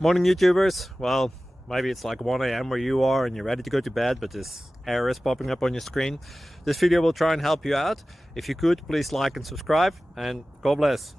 Morning YouTubers. Well, maybe it's like 1 a.m. where you are and you're ready to go to bed, but this error is popping up on your screen. This video will try and help you out. If you could, please like and subscribe, and God bless.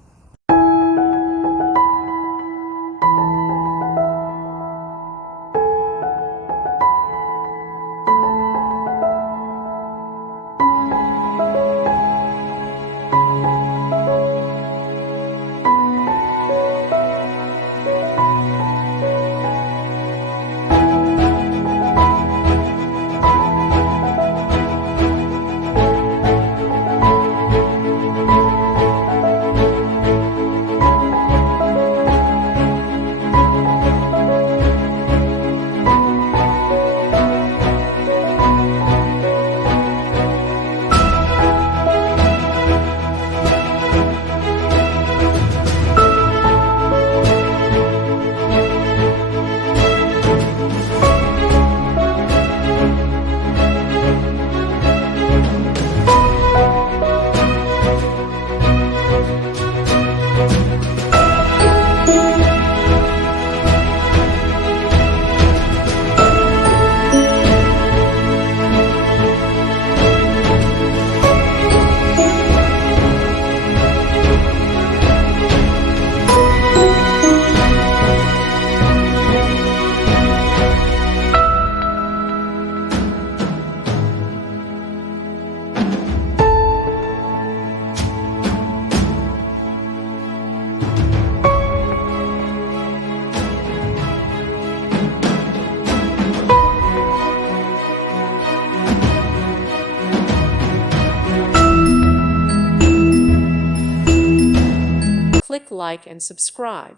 Click like and subscribe.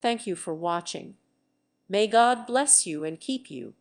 Thank you for watching. May God bless you and keep you.